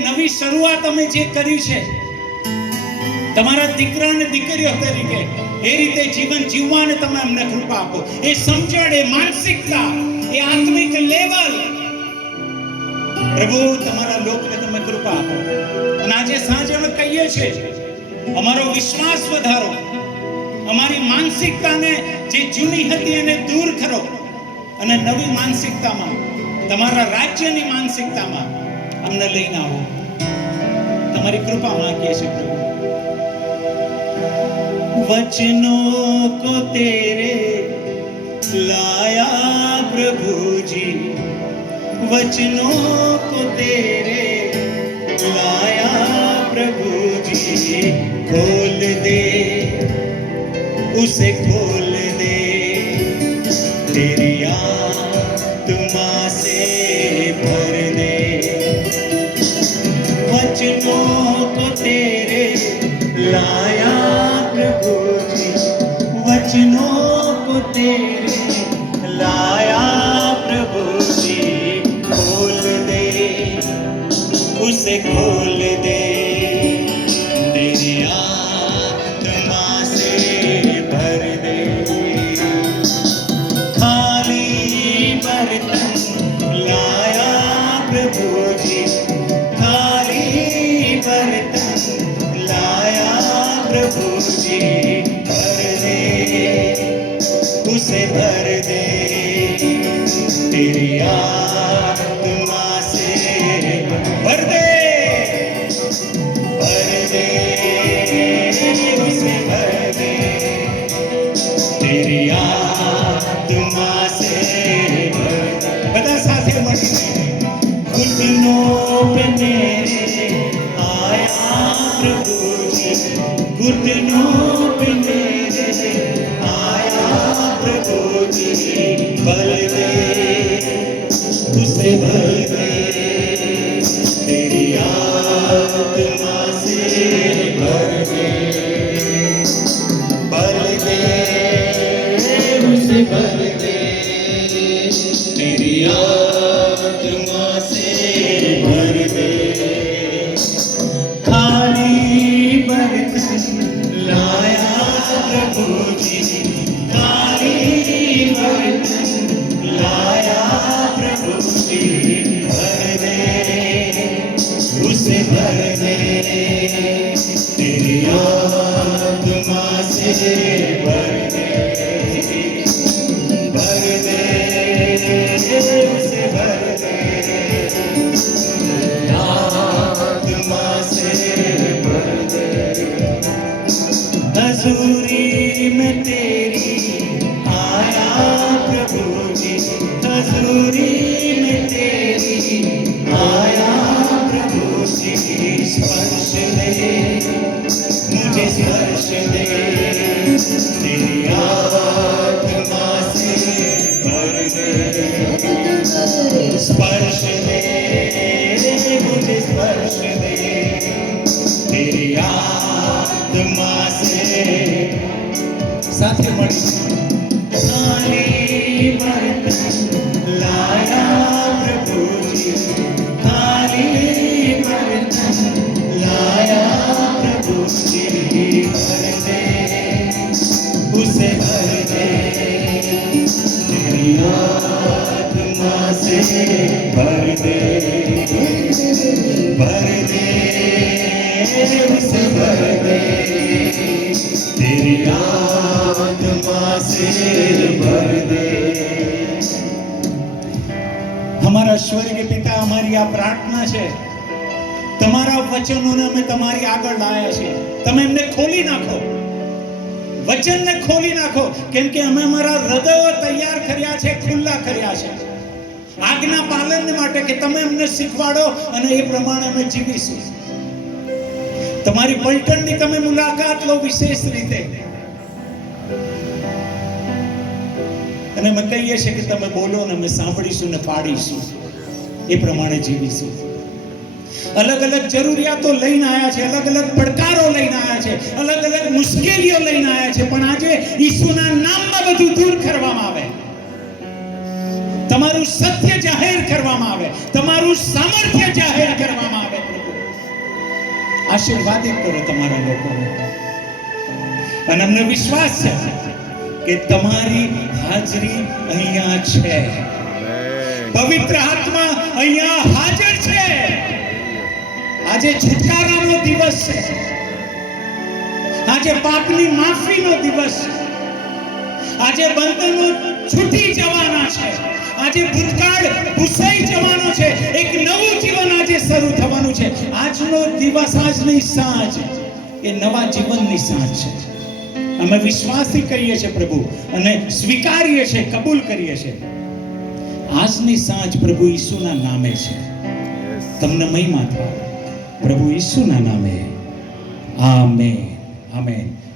નવી શરૂઆત અમે જે કરી છે, તમારા દીકરા અને દીકરીઓ તરીકે એ રીતે જીવન જીવવાને તમે અમને કૃપા આપો. એ સમજણ, એ માનસિકતા, એ આત્મિક લેવલ પ્રભુ તમારા લોકને તમે કૃપા આપો. અને આજે સાંજે અમે કહીએ છીએ, અમારો વિશ્વાસ વધારો, અમારી માનસિકતાને જે જૂની હતી એને દૂર કરો અને નવી માનસિકતામાં, તમારા રાજ્યની માનસિકતામાં અમને લઈને આવો. તમારી કૃપા માંગીએ છીએ પ્રભુ. वचनों को तेरे लाया प्रभु जी, वचनों को तेरे लाया प्रभु जी. खोल दे उसे, खोल दे तेरी आत्मा से भर दे. वचनों को तेरे लाया प्रभु जी, वचनों को तेरे लाया प्रभु जी. खोल दे उसे, खोल दे तेरी आत्मा से भर दे. खाली बर्तन लाया प्रभु जी, खाली बर्तन लाया प्रभु जी. भर दे उसे, भर दे तेरी आत्मा से भर दे. भर दे उसे, भर दे तेरी आत्मा से भर दे. બધા સાથે મળીને ઘૂંટણોं पे मेरे आया प्रभु जी, घुटनों पे मेरे आया प्रभु जी. भर दे उसे, भर दे तेरी आत्मा से भर दे. भर दे उसे, भर दे तेरी आत्मा से भर दे. खाली बर्तन लाया प्रभु जी, खाली बर्तन लाया प्रभु जी. भर दे उसे, भर दे तेरी आत्मा से भर दे. भर दे उसे, भर दे आत्मा से भर दे. हजूरी में तेरी आया प्रभु जी, हजूरी में तेरी आया प्रभु जी. स्पर्श दे मुझे, स्पर्श दे तेरी आत्मा से भर दे. स्पर्श दे मुझे, स्पर्श दे तेरी आत्मा से. સાથે મળી ખાલી બર્તન લાયા પ્રભુ જી, ખાલી બર્તન લાયા પ્રભુ જી. ભર દે ઉસે, ભર દે તેરી આત્મા से भर दे. भर दे उसे, भर दे तेरी आत्मा से भर दे. हमारा स्वर्गीय पिता, हमारी આ પ્રાર્થના છે. તમારા વચનોને અમે તમારી આગળ લાયા છે. તમે એમને ખોલી નાખો, વચનને ખોલી નાખો, કેમ કે અમે અમારા હૃદયો તૈયાર કર્યા છે, ખુલ્લા કર્યા છે આજ્ઞા પાલન માટે, કે તમે અમને શીખવાડો અને એ પ્રમાણે અમે જીવીશું. તમારી પલટણની તમે મુલાકાત લો વિશેષ રીતે, અને અમે કહીએ છીએ કે તમે બોલો ને અમે સાંભળીશું ને પાડીશું, એ પ્રમાણે જીવીશું. અલગ અલગ જરૂરિયાતો લઈને આવ્યા છે, અલગ અલગ પડકારો લઈને આવ્યા છે, અલગ અલગ મુશ્કેલીઓ લઈને આવ્યા છે, પણ આજે ઈસુના નામમાં બધું દૂર કરવામાં આવે, તમારું સત્ય જાહેર કરવામાં આવે, તમારું સામર્થ્ય જાહેર કરવામાં આવે પ્રભુ. આશીર્વાદિત કરો તમારા લોકોને. અને અમને વિશ્વાસ છે કે તમારી હાજરી અહીંયા છે. પવિત્ર આત્મા અહીંયા હાજર છે. આજે છુટકારાનો દિવસ છે. આજે પાપની માફીનો દિવસ છે. આજે બંધનો છૂટી જવાના છે. આજે ભૂતકાળ ભૂસાઈ જવાનો છે. એક નવું જીવન આજે શરૂ થવાનું છે. આજનો દિવસ, આજની સાંજ એ નવા જીવનની સાંજ છે. અમે વિશ્વાસથી કહીએ છીએ પ્રભુ, અને સ્વીકારીએ છીએ, કબૂલ કરીએ છીએ. આજની સાંજ પ્રભુ ઈસુના નામે છે. તમને મહિમા થાય પ્રભુ ઈસુના નામે. Amen, amen.